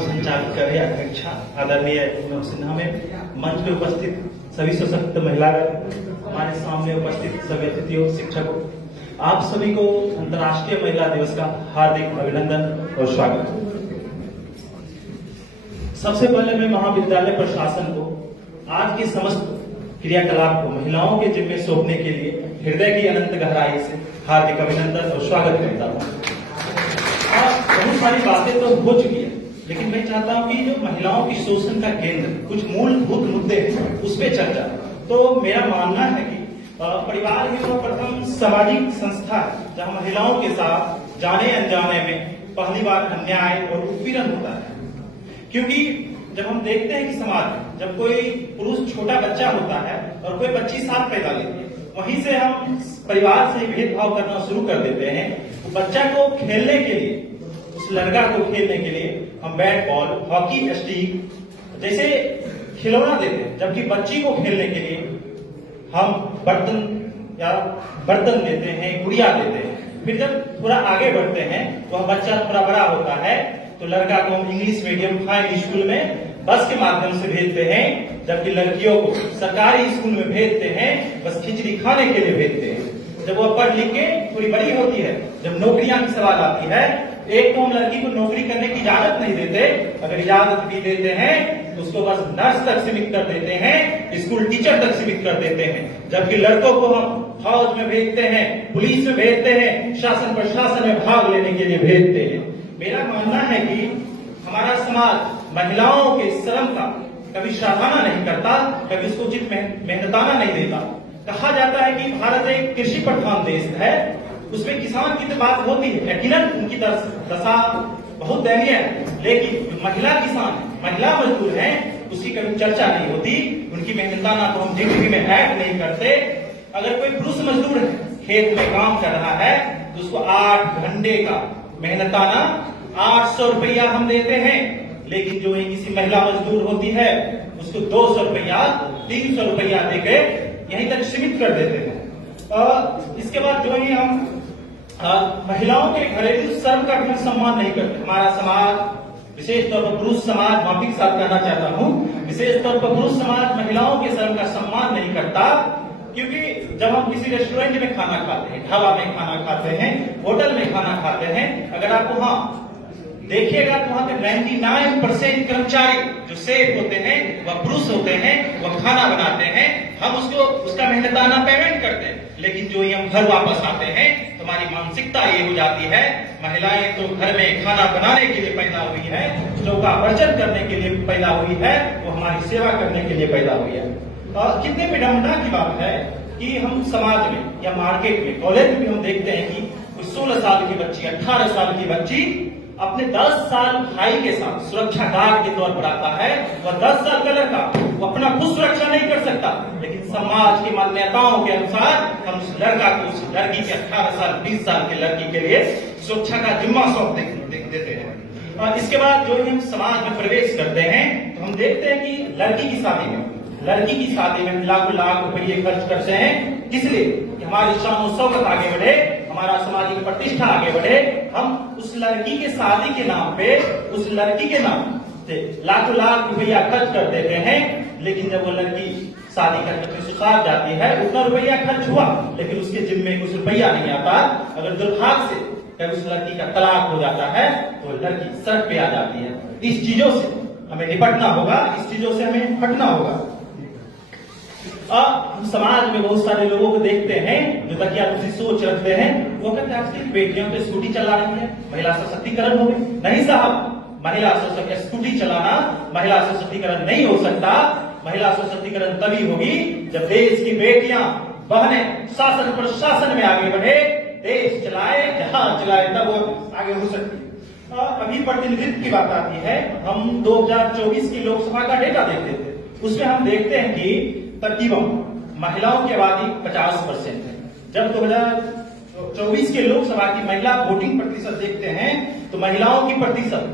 संचालित करे अध्यक्षा आदरणीय पूनम सिन्हा में मंच पे उपस्थित सभी सशक्त महिलागण, हमारे सामने उपस्थित सभी अतिथियों, शिक्षकों, आप सभी को अंतर्राष्ट्रीय महिला दिवस का हार्दिक अभिनंदन और स्वागत। सबसे पहले मैं महाविद्यालय प्रशासन को आज के समस्त क्रियाकलाप को महिलाओं के जिम्मे सौंपने के लिए हृदय की अनंत गहराई से हार्दिक अभिनंदन और स्वागत करता हूँ। बहुत सारी बातें तो हो चुकी है, लेकिन मैं चाहता हूं कि जो महिलाओं की शोषण का केंद्र कुछ मूलभूत मुद्दे हैं उस पर चर्चा। तो मेरा मानना है कि परिवार ही वह प्रथम सामाजिक संस्था है जहां महिलाओं के साथ जाने अनजाने में पहली बार अन्याय और उत्पीड़न होता है। क्योंकि जब हम देखते हैं कि समाज में जब कोई पुरुष छोटा बच्चा होता है और कोई बच्ची साथ पैदा लेती है, वहीं से हम परिवार से भेदभाव करना शुरू कर देते हैं। तो बच्चा को खेलने के लिए, उस लड़का को खेलने के लिए हम बैट बॉल, हॉकी स्टिक जैसे खिलौना देते हैं, जबकि बच्ची को खेलने के लिए हम बर्तन देते हैं, गुड़िया देते हैं। फिर जब थोड़ा आगे बढ़ते हैं, वह बच्चा थोड़ा बड़ा होता है तो लड़का को हम इंग्लिश मीडियम फाइन स्कूल में बस के माध्यम से भेजते हैं, जबकि लड़कियों को सरकारी स्कूल में भेजते हैं, बस खिचड़ी खाने के लिए भेजते हैं। जब वह पढ़ लिख के थोड़ी बड़ी होती है, जब नौकरियां की सवाल आती है, एक तो हम लड़की को नौकरी करने की इजाजत नहीं देते, अगर इजाजत भी देते हैं तो उसको बस नर्स तक सीमित कर देते हैं, स्कूल टीचर तक सीमित कर देते हैं। जबकि लड़कों को हम फौज में भेजते हैं, पुलिस में भेजते हैं, शासन प्रशासन में भाग लेने के लिए भेजते हैं। मेरा मानना है कि हमारा समाज महिलाओं के श्रम का कभी सराहना नहीं करता, कभी उसको उचित मेहनताना नहीं देता। कहा जाता है कि भारत एक कृषि प्रधान देश है, उसमें किसान की तो बात होती है, यकीनन उनकी दशा बहुत दयनीय है, लेकिन जो महिला किसान, महिला मजदूर हैं, उसकी कभी चर्चा नहीं होती। उनकी मेहनताना को हम जिंदगी में ऐड नहीं करते। अगर कोई पुरुष मजदूर है, खेत में काम कर रहा है, तो उसको 8 घंटे का मेहनताना 800 रुपया हम देते हैं, लेकिन जो किसी महिला मजदूर होती है उसको 200 रुपया, 300 रुपया देके यहीं तक सीमित कर देते हैं। इसके बाद जो है हम महिलाओं के घरेलू श्रम का भी सम्मान नहीं करते। हमारा समाज, विशेष तौर पर पुरुष समाज, माफी के साथ कहना चाहता हूँ, विशेष तौर पर पुरुष समाज महिलाओं के श्रम का सम्मान नहीं करता। क्योंकि जब हम किसी रेस्टोरेंट में खाना खाते हैं, ढाबा में खाना खाते हैं, होटल में खाना खाते हैं, अगर आप वहां देखिएगा तो वहां के 99% कर्मचारी जो सेफ होते हैं वह पुरुष होते हैं, वह खाना बनाते हैं, हम उसका मेहनताना पेमेंट करते हैं। लेकिन जो हम घर वापस आते हैं तो हमारी मानसिकता ये हो जाती है, महिलाएं तो घर में खाना बनाने के लिए पैदा हुई है, चौका बर्तन करने के लिए पैदा हुई है, वो हमारी सेवा करने के लिए पैदा हुई है। कितने विडंबना की बात है कि हम समाज में या मार्केट में, कॉलेज में भी हम देखते हैं कि कोई 16 साल की बच्ची, 18 साल की बच्ची अपने 10 साल भाई के साथ सुरक्षा गार्ड के तौर पर आता है। वह 10 साल का लड़का, वो अपना खुद सुरक्षा नहीं कर सकता, लेकिन समाज की मान्यताओं के अनुसार हम उस लड़का को, उस लड़की के 18 साल 20 साल की लड़की के लिए सुरक्षा का जिम्मा सौंप देते हैं। और इसके बाद जो हम समाज में प्रवेश करते हैं तो हम देखते हैं कि लड़की की शादी में लाख रुपये खर्च करते हैं। किस लिए? कि हमारी शान शौकत आगे बढ़े, हमारा सामाजिक प्रतिष्ठा आगे बढ़े। हम उस लड़की के शादी के नाम पे, उस लड़की के नाम से लाख रुपया खर्च कर देते हैं, लेकिन जब वो लड़की शादी करके ससुराल जाती है, उतना रुपया खर्च हुआ, लेकिन उसके जिम्मे कुछ रुपया नहीं आता। अगर दुर्भाग्य से जब उस लड़की का तलाक हो जाता है तो लड़की सड़क पे आ जाती है। इस चीजों से हमें निपटना होगा, इस चीजों से हमें हटना होगा। हम समाज में बहुत सारे लोगों को देखते हैं जो तकिया दूसरी सोच रखते हैं, वो कहते हैं आजकल बेटियों पे स्कूटी चला रही है, महिला सशक्तिकरण हो गई। नहीं साहब, महिला स्कूटी चलाना महिला सशक्तिकरण नहीं हो सकता। महिला सशक्तिकरण तभी होगी जब देश की बेटियां, बहनें शासन प्रशासन में आगे बढ़े, देश चलाए, जहां चलाए, तब वो आगे हो सकती है। अभी प्रतिनिधित्व की बात आती है, हम 2024 की लोकसभा का डेटा देखते थे, उसमें हम देखते हैं कि तकरीबन महिलाओं की आबादी 50% है। जब 2024 के लोकसभा की महिला वोटिंग प्रतिशत देखते हैं तो महिलाओं की प्रतिशत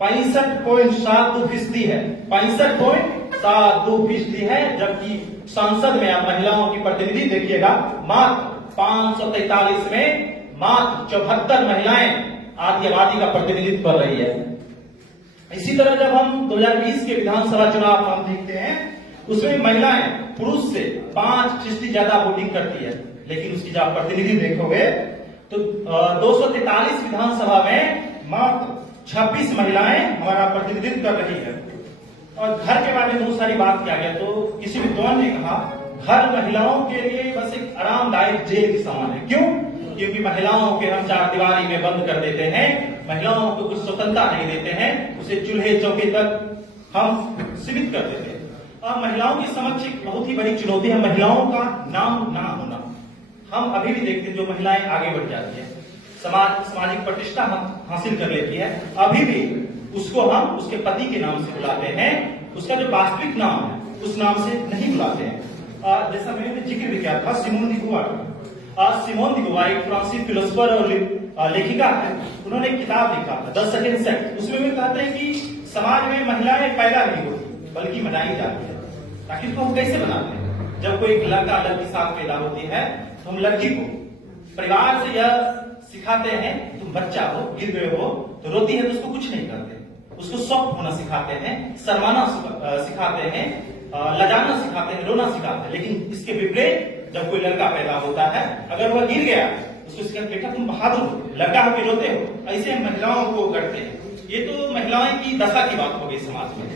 65.72% है, 65.72% है। जबकि संसद में आप महिलाओं की प्रतिनिधि देखिएगा, मात्र 543 में मात्र 74 महिलाएं आदि आबादी का प्रतिनिधित्व कर रही है। इसी तरह जब हम 2020 के विधानसभा चुनाव हम देखते हैं, उसमें महिलाएं पुरुष से 5% ज्यादा वोटिंग करती है, लेकिन उसकी जब प्रतिनिधि देखोगे तो 243 विधानसभा में मात्र 26 महिलाएं हमारा प्रतिनिधित्व कर रही है। और घर के बारे में बहुत सारी बात किया गया, तो किसी विद्वान ने कहा घर महिलाओं के लिए बस एक आरामदायक जेल के समान है। क्यों? क्योंकि महिलाओं के हम चार दीवारी में बंद कर देते हैं, महिलाओं को कुछ स्वतंत्रता नहीं देते हैं, उसे चूल्हे चौके तक हम सीमित कर देते हैं। अब महिलाओं की समक्ष एक बहुत ही बड़ी चुनौती है महिलाओं का नाम ना होना। हम अभी भी देखते हैं जो महिलाएं आगे बढ़ जाती है, सामाजिक प्रतिष्ठा हासिल कर लेती है, अभी भी उसको हम उसके पति के नाम से बुलाते हैं, उसका जो वास्तविक नाम है उस नाम से नहीं बुलाते हैं। जैसा मैंने जिक्र भी किया था सिमोन दी बुवाई। सिमोन दी बुवाई फ्रांसीसी फिलोसोफर और लेखिका है। उन्होंने एक किताब लिखा था द सेकंड सेक्स। उसमें वे कहते हैं कि समाज में महिलाएं पैदा नहीं होती बल्कि बनाई जाती है। आखिर इसको हम कैसे बनाते हैं? जब कोई लड़का लड़की साथ पैदा होती है तो हम लड़की को परिवार से यह सिखाते हैं तुम बच्चा हो, गिर गए हो तो रोती है तो उसको कुछ नहीं करते, उसको सॉफ्ट होना सिखाते हैं, शर्माना सिखाते हैं, लजाना सिखाते हैं, रोना सिखाते हैं। लेकिन इसके विपरीत जब कोई लड़का पैदा होता है, अगर वह गिर गया उसको सिखाते बेटा तुम बहादुर हो, लड़का होकर रोते हो। ऐसे महिलाओं को करते हैं। ये तो महिलाओं की दशा की बात हो गई समाज में।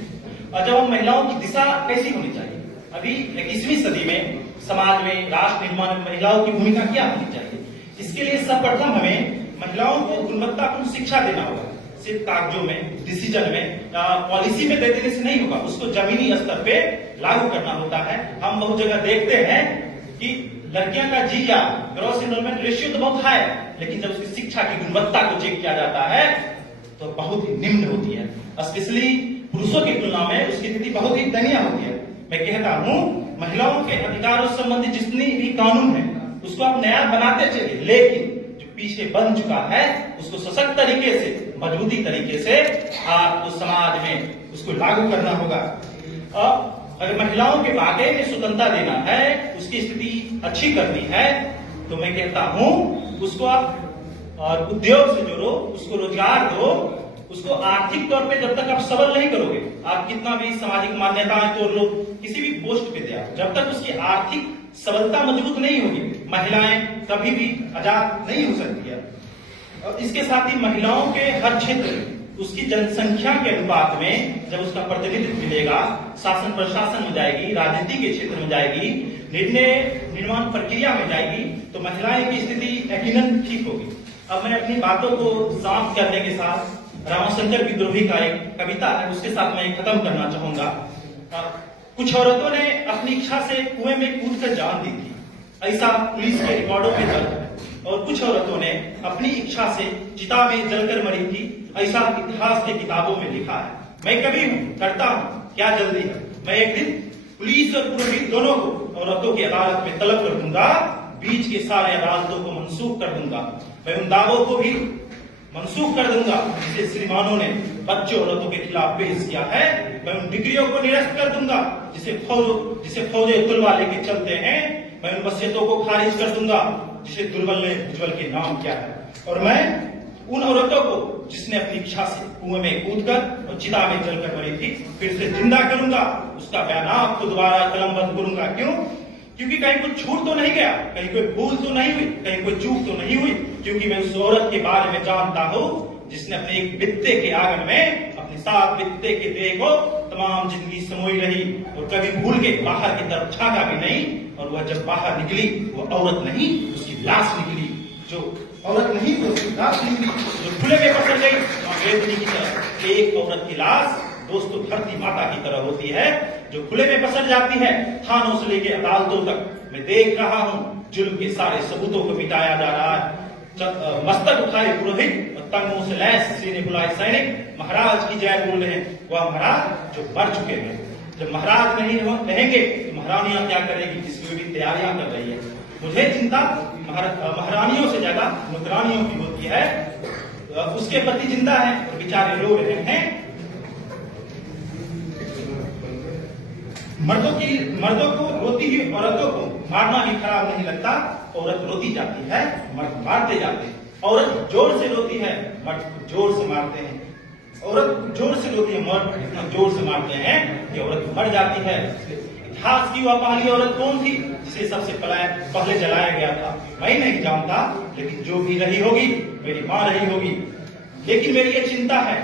और जब हम महिलाओं की दिशा कैसी होनी चाहिए, अभी 21वीं सदी में समाज में राष्ट्र निर्माण में महिलाओं की भूमिका क्या होनी चाहिए, इसके लिए सर्वप्रथम हमें महिलाओं को गुणवत्तापूर्ण शिक्षा देना होगा। सिर्फ कागजों में, डिसीजन में, पॉलिसी में दे देने से नहीं होगा, उसको जमीनी स्तर पे लागू करना होता है। हम बहुत जगह देखते हैं कि लड़कियां का जीया ग्रॉस एनरोलमेंट रेशियो तो बहुत हाई है, लेकिन जब उसकी शिक्षा की गुणवत्ता को चेक किया जाता है तो बहुत ही निम्न होती है। स्पेशली पुरुषों की तुलना में उसकी स्थिति बहुत ही दयनीय होती है। मैं कहता हूं महिलाओं के अधिकारों से संबंधित जितनी भी कानून है उसको आप नया बनाते चलिए, लेकिन जो पीछे बन चुका है उसको सशक्त तरीके से, मजबूती तरीके से आपको समाज में उसको लागू करना होगा। अगर महिलाओं के वाकई में स्वतंत्रता देना है, उसकी स्थिति अच्छी करनी है, तो मैं कहता हूं उसको आप उद्योग से जोड़ो, उसको रोजगार दो, उसको आर्थिक तौर पे जब तक आप सबल नहीं करोगे, आप कितना भी सामाजिक मान्यताएं तोड़ लो, किसी भी पोस्ट पे दिया, जब तक उसकी आर्थिक सबलता मजबूत नहीं होगी, महिलाएं कभी भी आजाद नहीं हो सकती है। और इसके साथ ही महिलाओं के हर क्षेत्र में उसकी जनसंख्या के अनुपात में जब उसका प्रतिनिधित्व मिलेगा, शासन प्रशासन में जाएगी, राजनीति के क्षेत्र में जाएगी, निर्णय निर्माण प्रक्रिया में जाएगी, तो महिलाएं की स्थिति यकीनन ठीक होगी। अब मैं अपनी बातों को समाप्त करने के साथ रामशंकर विद्रोही का एक कविता है, उसके साथ मैं खत्म करना चाहूंगा। कुछ औरतों ने अपनी इच्छा से कुएं में कूद कर जान दी थी, ऐसा पुलिस के रिकॉर्डों में दर्ज है। और कुछ औरतों ने अपनी इच्छा से चिता में जलकर मरी थी, ऐसा इतिहास की किताबों में लिखा है। मैं कभी हूं, करता हूं, क्या जल्दी है, मैं एक दिन पुलिस और पुरोहित दोनों को औरतों की अदालत में तलब कर दूंगा, बीच के सारे अदालतों को मनसूख कर दूंगा, मैं उन दावों को भी मनसूख कर दूंगा जिसे श्रीमानों ने बच्चों औरतों के खिलाफ पेश किया है, मैं उन डिग्रियों को निरस्त कर दूंगा जिसे फौजे तुलवा लेके चलते हैं, मैं उन वसीयतों को खारिज कर दूंगा जिसे दुर्बल ने उज्जवल के नाम किया है, और मैं उन औरतों को जिसने अपनी इच्छा से कुएं में कूदकर और चिता में जलकर मरी थी फिर से जिंदा करूंगा, उसका बयान को दोबारा कलमबंद करूंगा। क्यों? क्योंकि कहीं कोई छूट तो नहीं गया, कहीं कोई भूल तो नहीं हुई, कहीं कोई चूक तो नहीं हुई, क्योंकि मैं उस औरत के बारे में जानता हूं जिसने अपने एक बित्ते के आंगन में अपने 7 बित्ते के देह को तमाम जिंदगी समोई रही और कभी भूल के बाहर की तरफ झांका भी नहीं। और वह जब बाहर निकली वो औरत नहीं, उसकी लाश निकली, जो औरत नहीं तो उसकी लाश निकली, जो खुले में पसर गई वेदनी की तरह। एक औरत की लाश दोस्तों धरती माता की तरह होती है जो खुले में पसर जाती है, थानों से लेकर अदालतों तक। मैं देख रहा हूं जुल्म के सारे सबूतों को मिटाया जा रहा है। मस्तक उठाए पुरोहित और तंगों से लैस सीने बुलाए सैनिक महाराज की जय बोल रहे हैं, वह महाराज जो मर चुके हैं। जब महाराज नहीं रहेंगे तो महारानियां क्या करेगी, इसकी भी तैयारियां कर रही है। मुझे चिंता महारानियों से ज्यादा नौकरानियों की होती है, उसके पति जिंदा है और बेचारे रो रहे हैं। मर्दों को रोती हुई औरतों को मारना भी खराब नहीं लगता। औरत रोती जाती है, मर्द मारते जाते हैं। औरत जोर से रोती है, मर्द जोर से मारते हैं। औरत जोर से रोती है, मर्द इतना जोर से मारते हैं कि औरत मर जाती है। इतिहास की वह पहली औरत कौन थी जिसे सबसे पहले जलाया गया था? मैं नहीं जानता, लेकिन जो भी रही होगी मेरी माँ रही होगी। लेकिन मेरी ये चिंता है,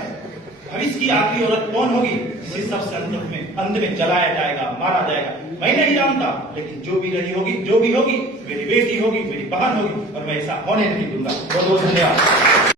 भविष्य की आखिरी औरत कौन होगी जिसे सबसे अंत में जलाया जाएगा, मारा जाएगा? मैं नहीं जानता, लेकिन जो भी रही होगी, जो भी होगी, मेरी बेटी होगी, मेरी बहन होगी, और मैं ऐसा होने नहीं दूंगा। बहुत बहुत धन्यवाद।